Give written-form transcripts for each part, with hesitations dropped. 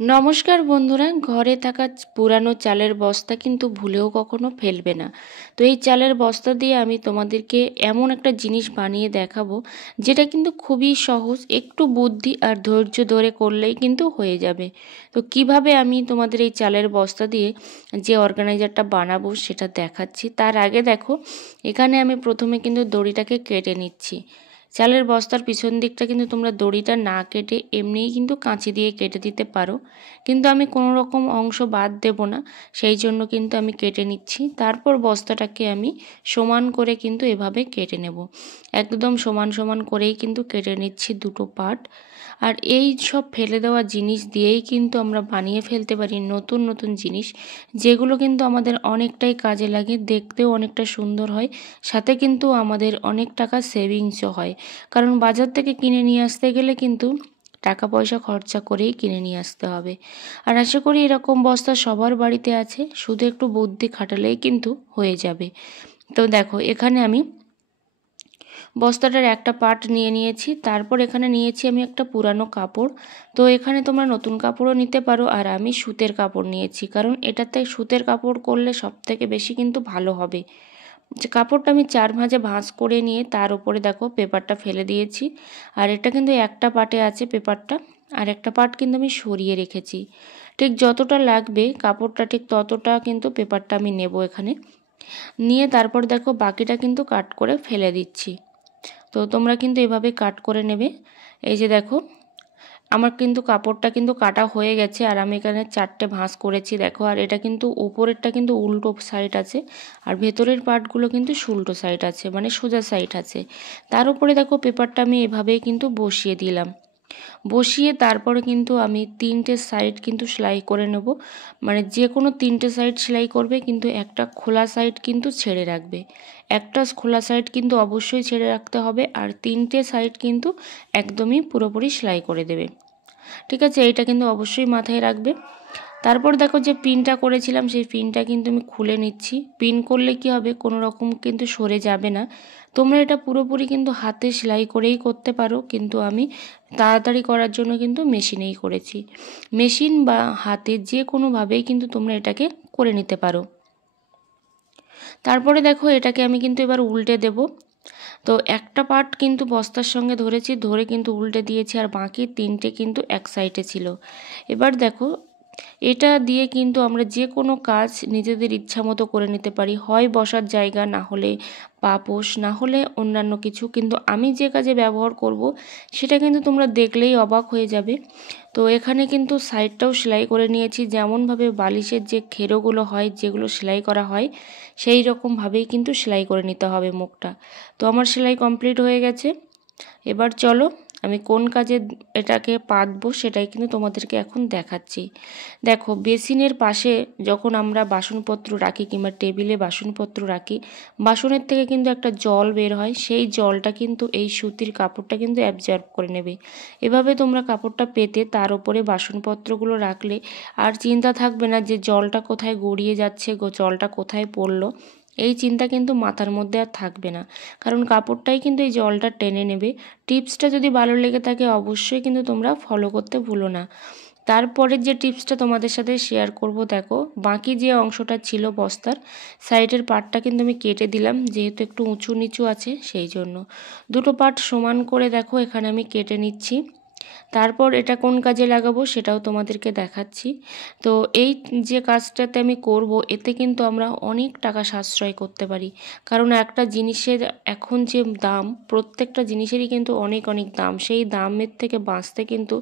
নমস্কার বন্ধুরা, ঘরে থাকা পুরানো চালের বস্তা কিন্তু ভুলেও কখনো ফেলবে না। তো এই চালের বস্তা দিয়ে আমি তোমাদেরকে এমন একটা জিনিস বানিয়ে দেখাবো, যেটা কিন্তু খুবই সহজ, একটু বুদ্ধি আর ধৈর্য ধরে করলেই কিন্তু হয়ে যাবে। তো কিভাবে আমি তোমাদের এই চালের বস্তা দিয়ে যে অর্গানাইজারটা বানাবো সেটা দেখাচ্ছি। তার আগে দেখো, এখানে আমি প্রথমে কিন্তু দড়িটাকে কেটে নিচ্ছি। চালের বস্তার পিছন দিকটা কিন্তু তোমরা দড়িটা না কেটে এমনিই কিন্তু কাঁচি দিয়ে কেটে দিতে পারো, কিন্তু আমি কোনো রকম অংশ বাদ দেব না, সেই জন্য কিন্তু আমি কেটে নিচ্ছি। তারপর বস্তাটাকে আমি সমান করে কিন্তু এভাবে কেটে নেব। একদম সমান সমান করেই কিন্তু কেটে নিচ্ছি দুটো পার্ট। আর এই সব ফেলে দেওয়া জিনিস দিয়েই কিন্তু আমরা বানিয়ে ফেলতে পারি নতুন নতুন জিনিস, যেগুলো কিন্তু আমাদের অনেকটাই কাজে লাগে, দেখতেও অনেকটা সুন্দর হয়, সাথে কিন্তু আমাদের অনেক টাকা সেভিংসও হয়। কারণ বাজার থেকে কিনে নিয়ে আসতে গেলে কিন্তু টাকা পয়সা খরচা করেই কিনে নিয়ে আসতে হবে। আর আশা করি এরকম বস্তা সবার বাড়িতে আছে, শুধু একটু বুদ্ধি খাটালেই কিন্তু হয়ে যাবে। তো দেখো, এখানে আমি বস্তাটার একটা পার্ট নিয়ে নিয়েছি। তারপর এখানে নিয়েছি আমি একটা পুরানো কাপড়। তো এখানে তোমরা নতুন কাপড়ও নিতে পারো, আর আমি সুতের কাপড় নিয়েছি, কারণ এটাতে সুতের কাপড় করলে সব থেকে বেশি কিন্তু ভালো হবে। যে কাপড়টা আমি 4 ভাঁজে ভাঁজ করে নিয়ে তার উপরে দেখো পেপারটা ফেলে দিয়েছি। আর এটা কিন্তু একটা পার্টে আছে পেপারটা, আর একটা পার্ট কিন্তু আমি সরিয়ে রেখেছি। ঠিক যতটা লাগবে কাপড়টা, ঠিক ততটা কিন্তু পেপারটা আমি নেব এখানে। নিয়ে তারপর দেখো বাকিটা কিন্তু কাট করে ফেলে দিচ্ছি। তো তোমরা কিন্তু এভাবে কাট করে নেবে। এই যে দেখো, আমার কিন্তু কাপড়টা কিন্তু কাটা হয়ে গেছে, আর আমি এখানে 4টে ভাঁজ করেছি দেখো। আর এটা কিন্তু উপরেরটা কিন্তু উল্টো সাইড আছে, আর ভেতরের পার্টগুলো কিন্তু উল্টো সাইড আছে, মানে সোজা সাইড আছে। তার উপরে দেখো পেপারটা আমি এভাবেই কিন্তু বসিয়ে দিলাম। বসিয়ে তারপরে কিন্তু আমি 3টে সাইড কিন্তু সেলাই করে নেব। মানে যে কোনো 3টে সাইড সেলাই করবে, কিন্তু একটা খোলা সাইড কিন্তু ছেড়ে রাখবে। একটা খোলা সাইড কিন্তু অবশ্যই ছেড়ে রাখতে হবে, আর 3টে সাইড কিন্তু একদমই পুরোপুরি সেলাই করে দেবে। ঠিক আছে, এইটা কিন্তু অবশ্যই মাথায় রাখবে। তারপর দেখো, যে পিনটা করেছিলাম সেই পিনটা কিন্তু আমি খুলে নিচ্ছি। পিন করলে কি হবে, কোনো রকম কিন্তু সরে যাবে না। তোমরা এটা পুরোপুরি কিন্তু হাতে সেলাই করেই করতে পারো, কিন্তু আমি তাড়াতাড়ি করার জন্য কিন্তু মেশিনেই করেছি। মেশিন বা হাতে যে কোনোভাবেই কিন্তু তোমরা এটাকে করে নিতে পারো। তারপরে দেখো, এটাকে আমি কিন্তু এবার উল্টে দেব। তো একটা পার্ট কিন্তু বস্তার সঙ্গে ধরেছি, ধরে কিন্তু উল্টে দিয়েছি, আর বাকি 3টে কিন্তু এক সাইডে ছিল। এবার দেখো, এটা দিয়ে কিন্তু আমরা যে কোনো কাজ নিজেদের ইচ্ছা মতো করে নিতে পারি, হয় বসার জায়গা, না হলে পাপোশ, না হলে অন্যান্য কিছু। কিন্তু আমি যে কাজে ব্যবহার করব সেটা কিন্তু তোমরা দেখলেই অবাক হয়ে যাবে। তো এখানে কিন্তু সাইডটাও সেলাই করে নিয়েছি, যেমনভাবে বালিশের যে খেরোগুলো হয়, যেগুলো সেলাই করা হয়, সেই রকমভাবেই কিন্তু সেলাই করে নিতে হবে মুখটা। তো আমার সেলাই কমপ্লিট হয়ে গেছে। এবার চলো, আমি কোন কাজে এটাকে পাতবো সেটাই কিন্তু তোমাদেরকে এখন দেখাচ্ছি। দেখো, বেসিনের পাশে যখন আমরা বাসনপত্র রাখি কিংবা টেবিলে বাসনপত্র রাখি, বাসনের থেকে কিন্তু একটা জল বের হয়, সেই জলটা কিন্তু এই সুতির কাপড়টা কিন্তু অ্যাবজর্ব করে নেবে। এভাবে তোমরা কাপড়টা পেতে তার উপরে বাসনপত্রগুলো রাখলে আর চিন্তা থাকবে না যে জলটা কোথায় গড়িয়ে যাচ্ছে, জলটা কোথায় পড়লো। এই চিন্তা কিন্তু মাথার মধ্যে আর থাকবে না, কারণ কাপড়টাই কিন্তু এই জলটা টেনে নেবে। টিপসটা যদি ভালো লেগে থাকে অবশ্যই কিন্তু তোমরা ফলো করতে ভুলো না। তারপরের যে টিপসটা তোমাদের সাথে শেয়ার করব, দেখো বাকি যে অংশটা ছিল বস্তার সাইডের পার্টটা কিন্তু আমি কেটে দিলাম, যেহেতু একটু উঁচু নিচু আছে সেই জন্য। দুটো পার্ট সমান করে দেখো এখানে আমি কেটে নিচ্ছি। তারপর এটা কোন কাজে লাগাবো সেটাও তোমাদেরকে দেখাচ্ছি। তো এই যে কাজটাতে আমি করব, এতে কিন্তু আমরা অনেক টাকা সাশ্রয় করতে পারি, কারণ একটা জিনিসের এখন যে দাম, প্রত্যেকটা জিনিসেরই কিন্তু অনেক অনেক দাম, সেই দামের থেকে বাঁচতে কিন্তু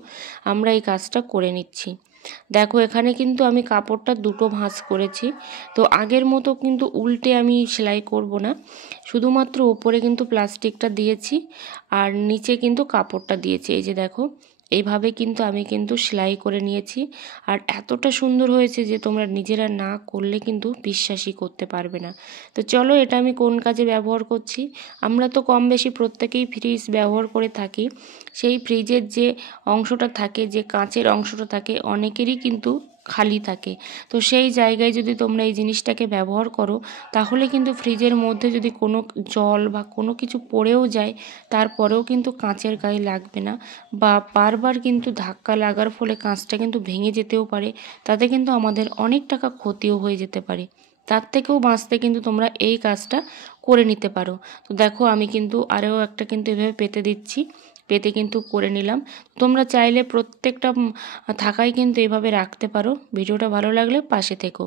আমরা এই কাজটা করে নিচ্ছি। দেখো, এখানে কিন্তু আমি কাপড়টা দুটো ভাঁজ করেছি। তো আগের মতো কিন্তু উল্টে আমি সেলাই করব না, শুধুমাত্র ওপরে কিন্তু প্লাস্টিকটা দিয়েছি আর নিচে কিন্তু কাপড়টা দিয়েছি। এই যে দেখো, এইভাবে কিন্তু আমি কিন্তু সেলাই করে নিয়েছি। আর এতটা সুন্দর হয়েছে যে তোমরা নিজেরা না করলে কিন্তু বিশ্বাসই করতে পারবে না। তো চলো, এটা আমি কোন কাজে ব্যবহার করছি। আমরা তো কম বেশি প্রত্যেকেই ফ্রিজ ব্যবহার করে থাকি। সেই ফ্রিজের যে অংশটা থাকে, যে কাঁচের অংশটা থাকে, অনেকেরই কিন্তু খালি থাকে। তো সেই জায়গায় যদি তোমরা এই জিনিসটাকে ব্যবহার করো, তাহলে কিন্তু ফ্রিজের মধ্যে যদি কোনো জল বা কোনো কিছু পড়েও যায়, তারপরেও কিন্তু কাঁচের গায়ে লাগবে না, বা বারবার কিন্তু ধাক্কা লাগার ফলে কাঁচটা কিন্তু ভেঙে যেতেও পারে। তাতে কিন্তু আমাদের অনেক টাকা ক্ষতিও হয়ে যেতে পারে। তার থেকেও বাঁচতে কিন্তু তোমরা এই কাজটা করে নিতে পারো। তো দেখো আমি কিন্তু আরও একটা কিন্তু এভাবে পেতে দিচ্ছি, পেতে কিন্তু করে নিলাম। তোমরা চাইলে প্রত্যেকটা থাকাই কিন্তু এভাবে রাখতে পারো। ভিডিওটা ভালো লাগলে পাশে থেকো।